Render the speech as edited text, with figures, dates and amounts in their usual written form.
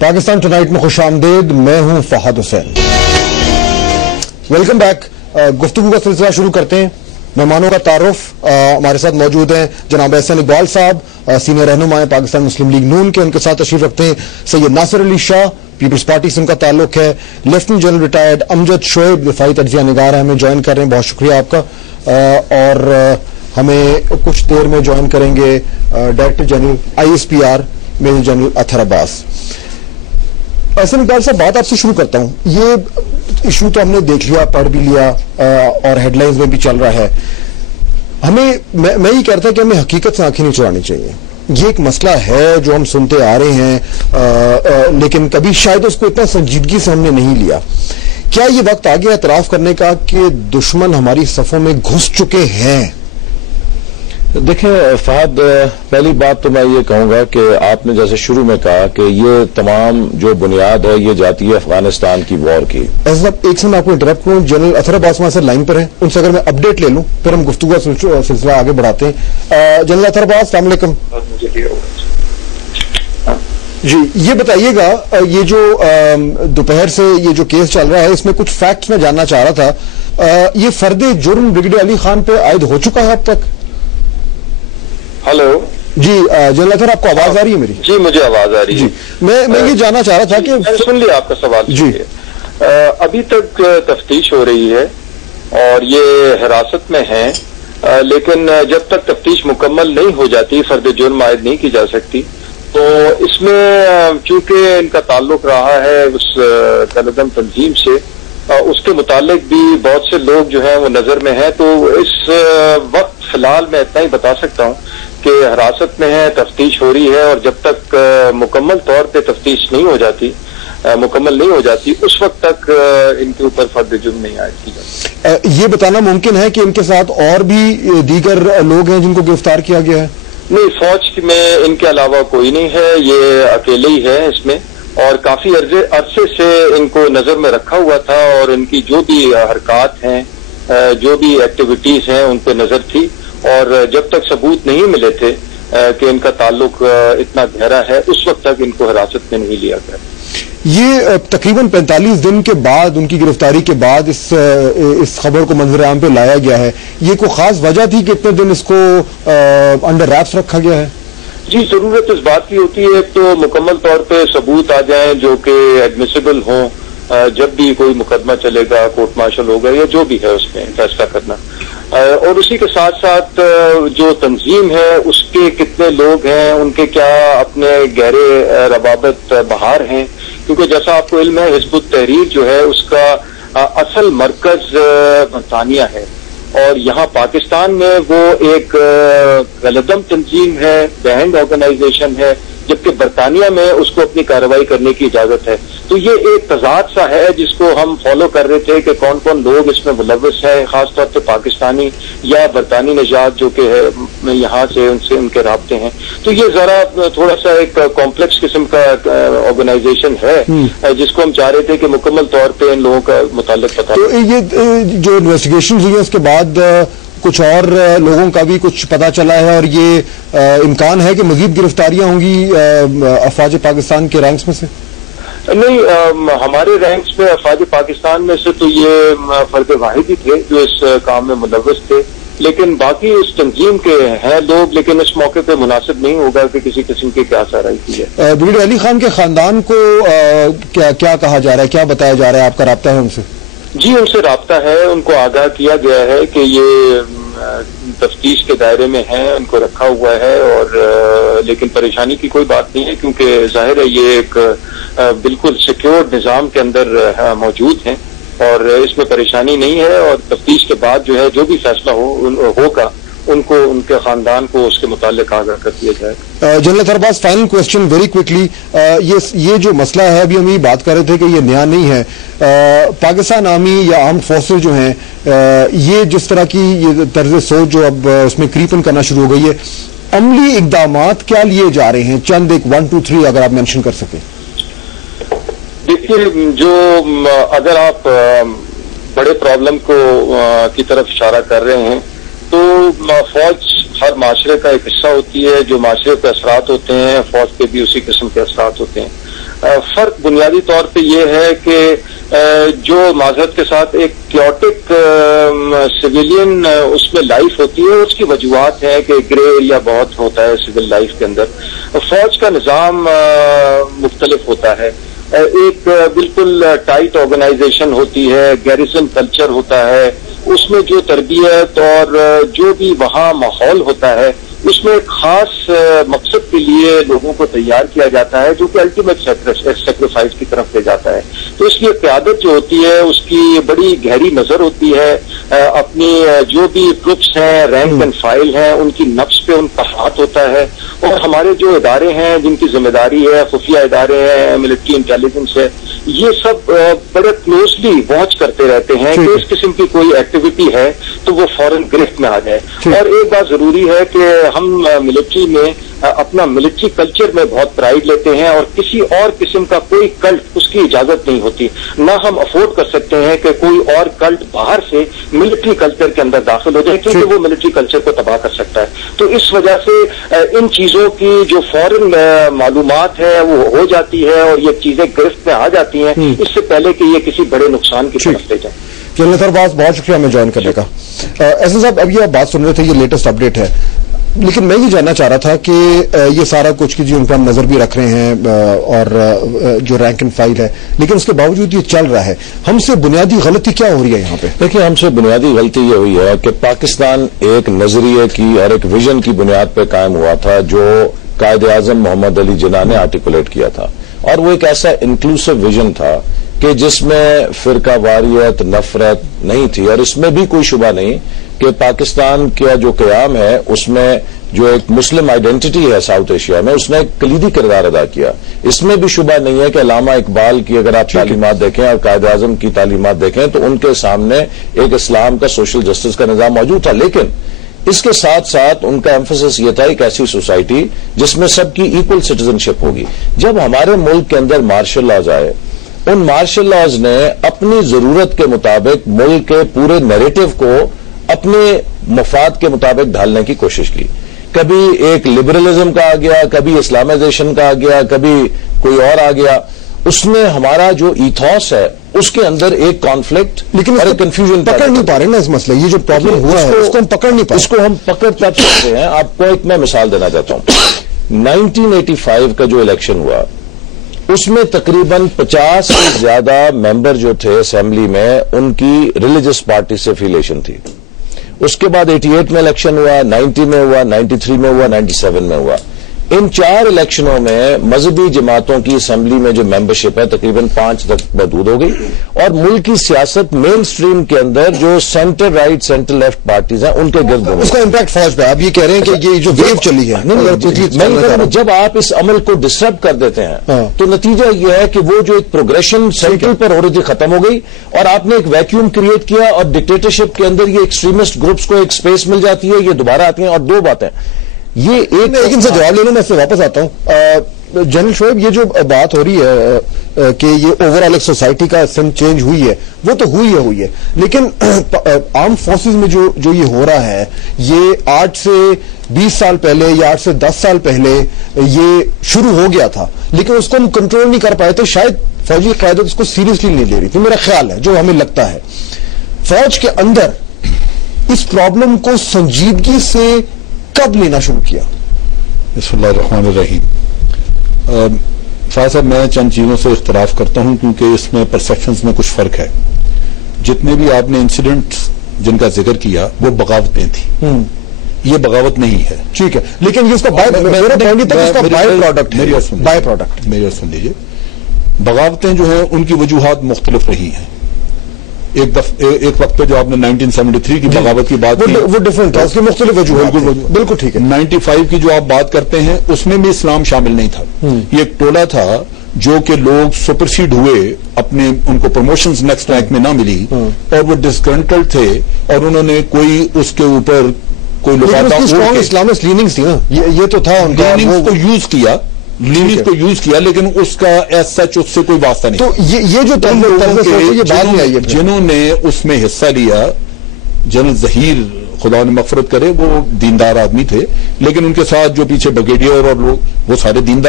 Pakistan tonight में खुश आमदेद। मैं हूं फहद हुसैन। Welcome back. गुफ्तगू का सिलसिला शुरू करते हैं। मेहमानों का तारुफ हमारे साथ मौजूद हैं जनाब एहसन इकबाल साहब, सीनियर रहनुमा हैं पाकिस्तान मुस्लिम लीग नून के। उनके साथ तशरीफ रखते हैं सैयद नासिर अली शाह, पीपल्स पार्टी से उनका ताल्लुक है। Lieutenant general retired Amjad Shoaib दिफाई तज्जिया निगार है, हमें ज्वाइन कर रहे हैं, बहुत शुक्रिया आपका। और हमें कुछ देर में ज्वाइन करेंगे director general ISPR major general Athar Abbas. Ahsan Iqbal साहब, बात आपसे शुरू करता हूं। ये इशू तो हमने देख लिया, पढ़ भी लिया और हेडलाइंस में भी चल रहा है। मैं ये कहता कि हमें हकीकत से आंखें नहीं चुरानी चाहिए। ये एक मसला है जो हम सुनते आ रहे हैं, लेकिन कभी शायद उसको इतना संजीदगी से हमने नहीं लिया। क्या ये वक्त आ गया एतराफ करने का कि दुश्मन हमारी सफों में घुस चुके हैं? देखें फहद, पहली बात तो मैं ये कहूंगा कि आपने जैसे शुरू में कहा कि ये तमाम जो बुनियाद है ये जाती है अफगानिस्तान की वॉर की। ऐसा एक से मैं आपको इंटरप्ट करूं, जनरल अतहर अब्बास से लाइन पर है, उनसे अगर मैं अपडेट ले लूं फिर हम गुफ्तगू का सिलसिला आगे बढ़ाते हैं। जनरल अतहर अब्बास, अस्सलाम वालेकुम जी। ये बताइएगा, ये जो दोपहर से ये जो केस चल रहा है इसमें कुछ फैक्ट्स मैं जानना चाह रहा था। ये फर्द जुर्म ब्रिगेडियर अली खान पे आयद हो चुका है अब तक? हेलो जी जनरल अतहर, आपको आवाज आ रही है मेरी? जी, मुझे आवाज आ रही है। मैं ये जानना चाह रहा था कि मैंने सुन लिया आपका सवाल जी। अभी तक तफ्तीश हो रही है और ये हिरासत में है, लेकिन जब तक तफ्तीश मुकम्मल नहीं हो जाती फर्द जुर्म आयद नहीं की जा सकती। तो इसमें चूंकि इनका ताल्लुक रहा है उस कलदम तंजीम से, उसके मुतालिक भी बहुत से लोग जो हैं वो नजर में हैं। तो इस वक्त फिलहाल मैं इतना ही बता सकता हूं कि हिरासत में है, तफ्तीश हो रही है, और जब तक मुकम्मल तौर पे तफ्तीश नहीं हो जाती, मुकम्मल नहीं हो जाती, उस वक्त तक इनके ऊपर फर्द जुर्म नहीं आयद की जाती। ये बताना मुमकिन है कि इनके साथ और भी दीगर लोग हैं जिनको गिरफ्तार किया गया है? नहीं, फौज में इनके अलावा कोई नहीं है, ये अकेले ही है इसमें, और काफी अरसे से इनको नजर में रखा हुआ था और इनकी जो भी हरकत हैं, जो भी एक्टिविटीज हैं उन पर नजर थी। और जब तक सबूत नहीं मिले थे कि इनका ताल्लुक इतना गहरा है, उस वक्त तक इनको हिरासत में नहीं लिया गया। ये तकरीबन 45 दिन के बाद, उनकी गिरफ्तारी के बाद इस खबर को मंजर आम पे लाया गया है। ये कोई खास वजह थी कि इतने दिन इसको अंडर रैप्स रखा गया है? जी, जरूरत इस बात की होती है तो मुकम्मल तौर पे सबूत आ जाएं जो कि एडमिसिबल हों। जब भी कोई मुकदमा चलेगा, कोर्ट मार्शल होगा या जो भी है उसमें फैसला करना, और उसी के साथ साथ जो तंजीम है उसके कितने लोग हैं, उनके क्या अपने गहरे रवाबत बहार हैं। क्योंकि जैसा आपको इल्म है, हिज़्बुत तहरीर जो है उसका असल मरकज बरतानिया है, और यहाँ पाकिस्तान में वो एक गलदम तंजीम है, बैंड ऑर्गेनाइजेशन है, जबकि बरतानिया में उसको अपनी कार्रवाई करने की इजाजत है। तो ये एक तजाद सा है जिसको हम फॉलो कर रहे थे कि कौन कौन लोग इसमें मुलव्वस है, खासतौर पर पाकिस्तानी या बरतानी निजात जो कि है यहाँ से, उनसे उनके राब्ते हैं। तो ये जरा थोड़ा सा एक कॉम्प्लेक्स किस्म का ऑर्गेनाइजेशन है जिसको हम चाह रहे थे कि मुकम्मल तौर पर इन लोगों का मुताल्लिक पता। तो ये जो इन्वेस्टिगेशन हुई है उसके बाद कुछ और लोगों का भी कुछ पता चला है, और ये इम्कान है कि मजीद गिरफ्तारियां होंगी अफवाज पाकिस्तान के रैंक्स में से? नहीं, हमारे रैंक्स में अफवाज पाकिस्तान में से तो ये फर्द वाहिद ही थे जो इस काम में मुलव्वस थे, लेकिन बाकी इस तंजीम के हैं लोग, लेकिन इस मौके पे मुनासिब नहीं होगा कि किसी किस्म की क्या सराही की है। ब्रिगेडियर अली खान के खानदान को क्या कहा जा रहा है, क्या बताया जा रहा है? आपका राब्ता है उनसे? जी, उनसे राब्ता है, उनको आगाह किया गया है कि ये तफ्तीश के दायरे में हैं, उनको रखा हुआ है, और लेकिन परेशानी की कोई बात नहीं है क्योंकि जाहिर है ये एक बिल्कुल सिक्योर निज़ाम के अंदर मौजूद हैं और इसमें परेशानी नहीं है। और तफ्तीश के बाद जो है जो भी फैसला होगा उनको, उनके खानदान को उसके मुताल्लिक आगाह कर दिया जाए। General Athar Abbas, final question very quickly, ये जो मसला है अभी हम ये बात कर रहे थे कि ये नया नहीं है। पाकिस्तान आर्मी या आर्म्ड फोर्सेज जो हैं, ये जिस तरह की ये तर्ज सोच जो अब उसमें क्रीपन करना शुरू हो गई है, अमली इकदामात क्या लिए जा रहे हैं? चंद एक 1, 2, 3 अगर आप मेंशन कर सकें। देखिए, जो अगर आप बड़े प्रॉब्लम को की तरफ इशारा कर रहे हैं तो ہر معاشرے کا ایک حصہ ہوتی ہے، جو معاشرے پہ اثرات ہوتے ہیں فوج کے بھی اسی قسم کے اثرات ہوتے ہیں. فرق بنیادی طور پہ یہ ہے کہ جو معذرت کے ساتھ ایک کیوٹک سویلین اس میں لائف ہوتی ہے، اس کی وجوہات ہیں کہ گرے ایریا بہت ہوتا ہے سول لائف کے اندر. فوج کا نظام مختلف ہوتا ہے، ایک بالکل ٹائٹ آرگنائزیشن ہوتی ہے، گیریزن کلچر ہوتا ہے، اس میں جو تربیت اور جو بھی وہاں ماحول ہوتا ہے اس میں ایک خاص مقصد کے لیے لوگوں کو تیار کیا جاتا ہے جو کہ الٹیمیٹ سیکریفائس کی طرف لے جاتا ہے. تو اس لیے قیادت جو ہوتی ہے اس کی بڑی گہری نظر ہوتی ہے، اپنی جو بھی ٹروپس ہیں رینک اینڈ فائل ہیں ان کی نفس پہ ان کا ہاتھ ہوتا ہے. اور ہمارے جو ادارے ہیں جن کی ذمہ داری ہے، خفیہ ادارے ہیں، ملٹری انٹیلیجنس ہے، یہ سب بڑے کلوزلی واچ کرتے رہتے ہیں کہ اس قسم کی کوئی ایکٹیویٹی ہے تو وہ فوراً گرفت میں آ جائے. اور ایک بات ضروری ہے کہ ہم ملٹری میں اپنا ملٹری کلچر میں بہت پرائڈ لیتے ہیں اور کسی اور قسم کا کوئی کلٹ اس کی اجازت نہیں ہوتی. نہ ہم افورڈ کر سکتے ہیں کہ کوئی اور کلٹ باہر سے ملٹری کلچر کے اندر داخل ہو جائے کیونکہ وہ ملٹری کلچر کو تباہ کر سکتا ہے. تو اس وجہ سے ان چیزوں کی جو فوراً معلومات ہے وہ ہو جاتی ہے اور یہ چیزیں گرفت میں آ جاتی ہیں اس سے پہلے کہ یہ کسی بڑے نقصان کی طرف لے جائیں. چلیں سر، بہت شکریہ ہمیں جوائن کرنے کا. ایسا صاحب اب یہ آپ بات سن رہے تھے، یہ لیٹسٹ اپڈیٹ ہے، لیکن میں یہ جاننا چاہ رہا تھا کہ یہ سارا کچھ کی ان پر ہم نظر بھی رکھ رہے ہیں اور جو رینک اینڈ فائل ہے، لیکن اس کے باوجود یہ چل رہا ہے. ہم سے بنیادی غلطی کیا ہو رہی ہے یہاں پہ؟ دیکھیے، ہم سے بنیادی غلطی یہ ہوئی ہے کہ پاکستان ایک نظریے کی اور ایک ویژن کی بنیاد پہ قائم ہوا تھا جو قائد اعظم محمد علی جناح نے آرٹیکولیٹ کیا تھا، اور وہ ایک ایسا انکلوسو ویژن تھا کہ جس میں فرقہ واریت، نفرت نہیں تھی. اور اس میں بھی کوئی شبہ نہیں کہ پاکستان کا جو قیام ہے اس میں جو ایک مسلم آئیڈینٹی ہے ساؤتھ ایشیا میں، اس نے ایک کلیدی کردار ادا کیا. اس میں بھی شبہ نہیں ہے کہ علامہ اقبال کی اگر آپ تعلیمات دیکھیں اور قائد اعظم کی تعلیمات دیکھیں تو ان کے سامنے ایک اسلام کا سوشل جسٹس کا نظام موجود تھا. لیکن اس کے ساتھ ساتھ ان کا ایمفسس یہ تھا ایک ایسی سوسائٹی جس میں سب کی ایکول سٹیزن شپ ہوگی. جب ہمارے ملک کے اندر مارشل لاز آئے، ان مارشل لاز نے اپنی ضرورت کے مطابق ملک کے پورے نیریٹو کو اپنے مفاد کے مطابق ڈھالنے کی کوشش کی. کبھی ایک لبرلزم کا آ گیا، کبھی اسلامائزیشن کا آ گیا، کبھی کوئی اور آ گیا. اس نے ہمارا جو ایتھوس ہے اس کے اندر ایک کانفلکٹ لیکن اور کنفیوژن پکڑ نہیں پا رہے نا اس مسئلے. یہ جو پرابلم ہوا ہے اس کو ہم پکڑ نہیں پا رہے. اس کو ہم پکڑ تب سکتے ہیں. آپ کو ایک میں مثال دینا چاہتا ہوں. 1985 کا جو الیکشن ہوا اس میں تقریباً 50 سے زیادہ ممبر جو تھے اسمبلی میں ان کی ریلیجس پارٹی سے افیلیشن تھی. اس کے بعد 88 میں الیکشن ہوا، 90 میں ہوا، 93 میں ہوا، 97 میں ہوا. ان 4 الیکشنوں میں مذہبی جماعتوں کی اسمبلی میں جو ممبرشپ ہے تقریباً 5 تک محدود ہو گئی، اور ملک کی سیاست مین سٹریم کے اندر جو centre right centre left parties ہیں ان کے گرد گھومے. اس کا امپیکٹ فوج پہ آپ یہ کہہ رہے ہیں کہ یہ جو ویو چلی ہے، جب آپ اس عمل کو ڈسٹرب کر دیتے ہیں تو نتیجہ یہ ہے کہ وہ جو ایک پروگریشن سینٹر پر ہو رہی تھی ختم ہو گئی، اور آپ نے ایک ویکیوم کریٹ کیا، اور ڈکٹیٹرشپ کے اندر یہ ایکسٹریمسٹ گروپس کو ایک اسپیس مل جاتی ہے، یہ دوبارہ آتی ہیں. اور 2 باتیں، یہ ایک ان سے جواب لے لوں، میں اس سے واپس آتا ہوں. جنرل شعیب، یہ جو بات ہو رہی ہے کہ یہ اوور آل ایک سوسائٹی کا سم چینج ہوئی ہے، وہ تو ہوئی ہے، لیکن آرم فورسز میں جو یہ ہو رہا ہے، یہ 8 سے 20 سال پہلے یا 8 سے 10 سال پہلے یہ شروع ہو گیا تھا، لیکن اس کو ہم کنٹرول نہیں کر پائے تھے. شاید فوجی قیادت اس کو سیریسلی نہیں لے رہی تھی، میرا خیال ہے، جو ہمیں لگتا ہے. فوج کے اندر اس پرابلم کو سنجیدگی سے کب لینا شروع کیا؟ بسم اللہ الرحمن الرحیم. فائز صاحب، میں چند چیزوں سے اختلاف کرتا ہوں کیونکہ اس میں پرسپشنز میں کچھ فرق ہے. جتنے بھی آپ نے انسیڈنٹس جن کا ذکر کیا وہ بغاوتیں تھیں، یہ بغاوت نہیں ہے. ٹھیک ہے، لیکن یہ اس کا بائی پروڈکٹ. میری بات سن لیجیے. بغاوتیں جو ہیں ان کی وجوہات مختلف رہی ہیں. ایک وقت پہ جو آپ نے 1973 کی بغاوت کی بات کی وہ ڈفرنٹ تھا، اس کی مختلف وجوہات. بالکل ٹھیک ہے. 95 کی جو آپ بات کرتے ہیں اس میں بھی اسلام شامل نہیں تھا. یہ ایک ٹولہ تھا جو کہ لوگ سپرسیڈ ہوئے، اپنے ان کو پروموشنز نیکسٹ رینک میں نہ ملی اور وہ ڈسگرنٹلڈ تھے، اور انہوں نے کوئی اس کے اوپر کوئی لفافہ اسلامسٹ لیننگز تھی نا، یہ تو تھا ان کا، کو یوز کیا لیکن اس کا ایز سچ اس سے کوئی واسطہ نہیں. تو یہ جو جنہوں نے اس میں حصہ لیا، جنرل ظہیر खुदा ने मगफरत करे, वो दीनदार आदमी थे, लेकिन उनके साथ जो पीछे ब्रिगेडियर और लोग वो सारे दीनदार